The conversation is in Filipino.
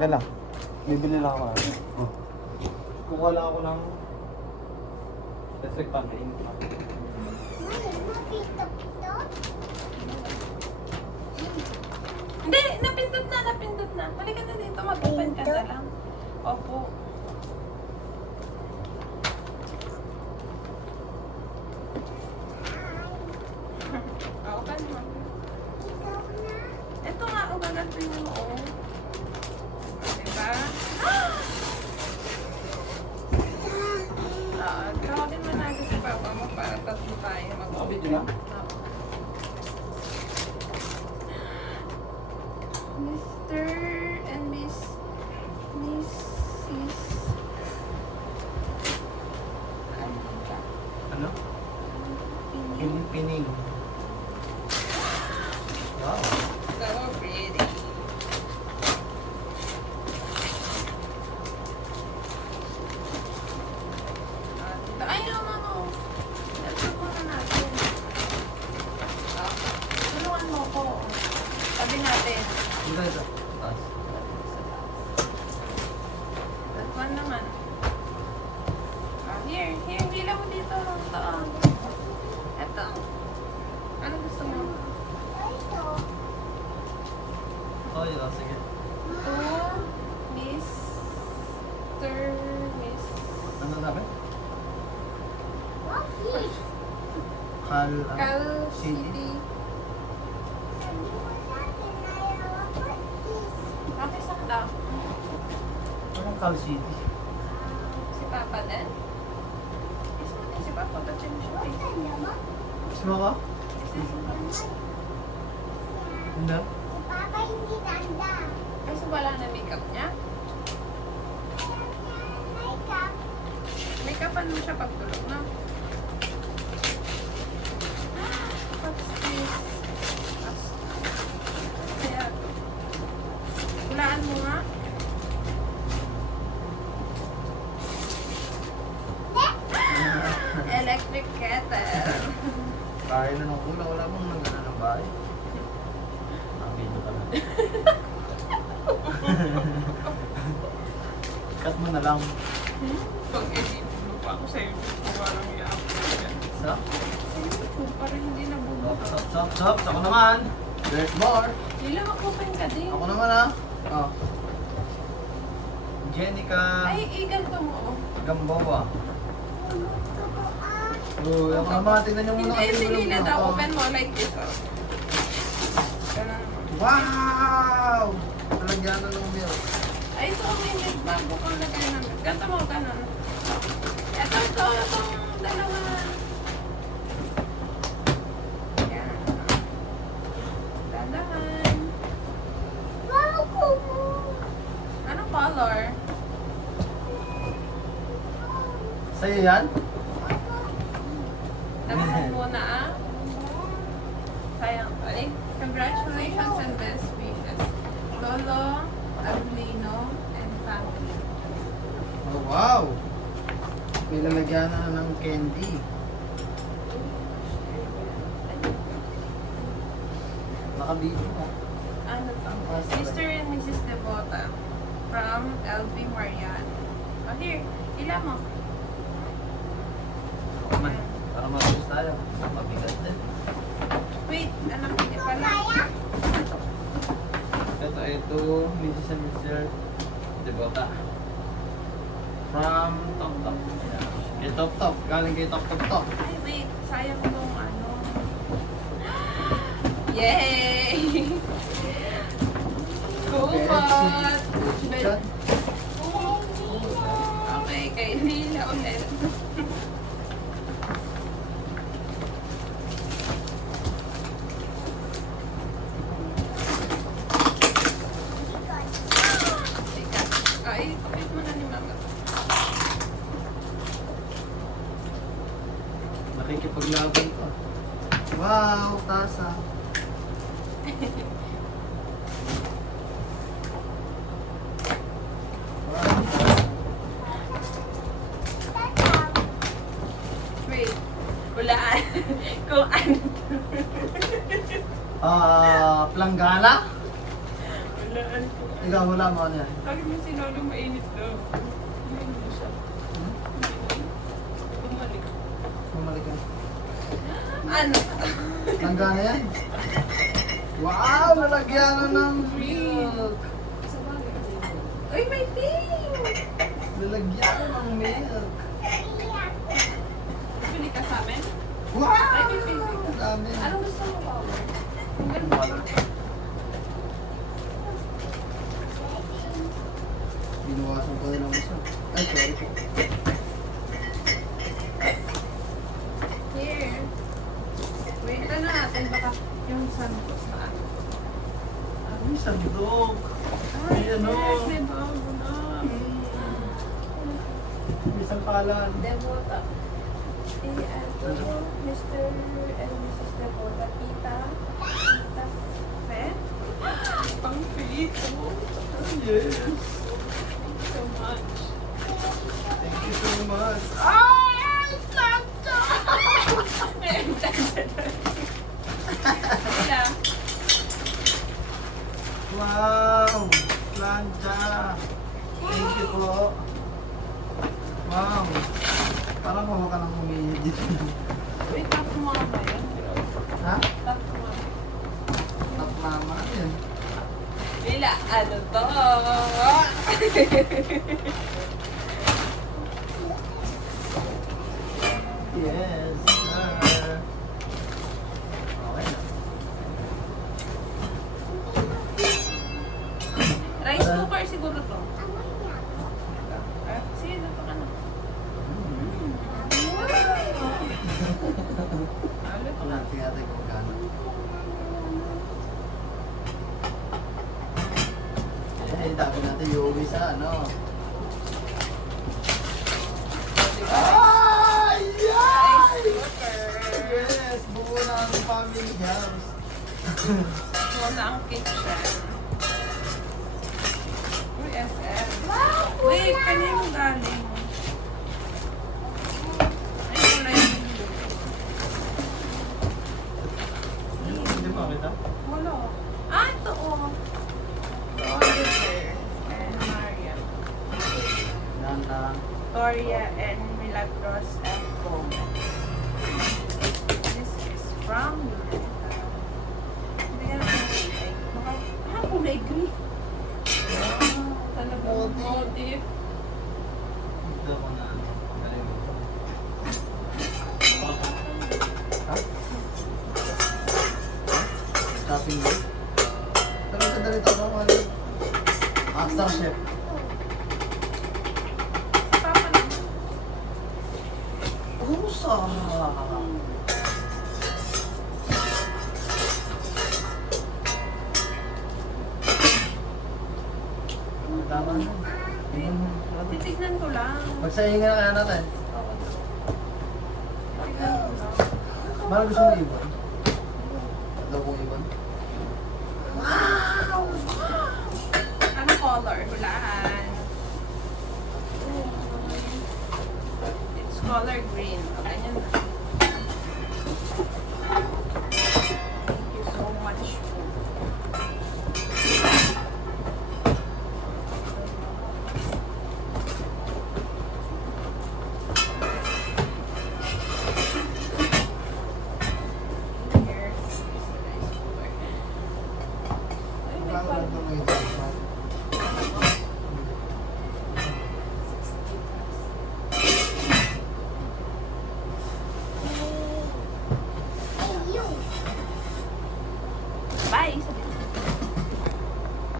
Teka lang. Bibili lang ako. Oh. Kukuha lang ako ng electric fan. Mainit pa. Hindi, napindot na, napindot na. Halika na dito, mag-open ka na lang. Opo. Open mo. Ito nga, o gagantuin mo, o. Diba? Tawagin mo natin si Papa mo para tatlo tayo mag-open. Video lang? Mr. and Mrs. Ano? Pining. Wow. So pretty. Ay, no. Laptop muna natin. Tulungan mo ko. Sabi natin. Ito. Taas. Tatuan naman. Here. Hila mo dito. Ito. Ito. Ano gusto mo? Oh, yun. Sige. To Mr. Miss. Ano sabi? Cal City. Okay, saan daw? Anong Cal City? Si Papa din? Kiss mo din si Papa. Touchin mo siya. Gusto mo ko? Hindi. Ay, so wala na makeup niya? Makeupan mo siya pag tulog, no? What's this? Kaya, hulaan mo nga. Electric kettle. Kaya na ng ulam. Wala mong nang gana ng bahay. Nakabito ka na. Cut mo na lang. Pag-edit mo pa ako sa YouTube ko, parang i-upload yan. So, Sa YouTube, parang hindi nabubuka. Stop. Ako naman. There's more. Lila, mag-open ka din. Ako naman ah. Oh. Jenica Ay, iganto mo. Gamboa. Oh, ako naman. Tingnan nyo muna. Hindi, sige yung na bulong daw. ko. Open mo like this, oh. Ganun. Wow! Talagyan na ng milk. Ay, ito ang minute bago kang lagay namin. Ganto mo, ganun. Itong dalawa. Yan. Dandahan. Anong color? Sa'yo yan? Naman muna, ah. Sayang. Ay, congratulations and best wishes. Lolo, Arlino, and family. Oh, wow! May lalagyan na ng candy. Nakabito ka. Ano to? Mr. and Mrs. Devota from LV Marian. Oh, here. Ila mo. Man, para mabos tayo. Mabigat din. Wait, anak, hindi pala. Ito, Mrs. and Mr. Devota. From Top Top. Kay Top Top. Galing kay Top Top. Ay, wait. Sayang tong ano. Yay! Kumat! Chat. Okay, kay Lila ulit. Teka. Ay, kapit mo na ni Mama. Nakikipaglaban ko. Wow, tasa. Wait. Hulaan. Kung ano. Planggana? Hulaan kung Ikaw, wala mo ano yan. Lagi mo sinalo mainit daw. Mainit mo siya. Bumalik. Bumalik ka. Ano? Langgana yan. Wow! Nalagyan na ng milk. Sa bagay. Uy, may ting! Nalagyan na ng milk. Pili ka sa amin? Wow! Ay, may pili. Ang dami. Anong gusto mo, Power? Wala. Binuwasan ko nilang isa. Ay, sorry po. Here. Wait na natin. Baka yung santos na ano. Ay, sandok. Ay, ano? Yes, may bago na. May sampalan. Devota. Mr. and Mrs. Devota. Tita. Tita. Fet? Pang Filippo. Yes. Thank you so much. Thank you so much. Ay! Santa! Wala. Wow! Plancha! Thank you po. Wow! Parang ako ka nang humihi dito. Wait, tap mo ako ba yun? Ha? Tap mo ako. Top mama. Yan. Bila, ano to? Yes, sir. Okay na. Rice cooker siguro to. Sige, dapat ka na. Ano to? Wala, tingnan natin kung magkano. Eh, dami natin yung sa ano. Ay! Rice Yay! cooker. Yes! Buo na ang family house. Wala ang kitchen. Uy, SM. Wait, kanina mo galing. Ay, wala yung Hindi ba kita? wala. Ah, ito oh. Oliver and Maria. Yan lang. Victoria and Milagros F. Gomez. This is from Loretta. Hindi ka naman kulay. Kulay green. Talaga motif. Ito ko na ano. Galing mo. Ha? Shopping mo? Pero sa dalito ko, ano? Master Chef. Papa lang. Rusa! Tama na. Titignan ko lang. Magsahinga na kaya natin. Oo. Titignan ko lang. Mahal gusto mo ibon? Daw kong ibon? Ano color? Hulaan. It's color green. O, ganyan na. Thank you so much. Here's a nice color. Ay, may Parang pal- ito may ibon.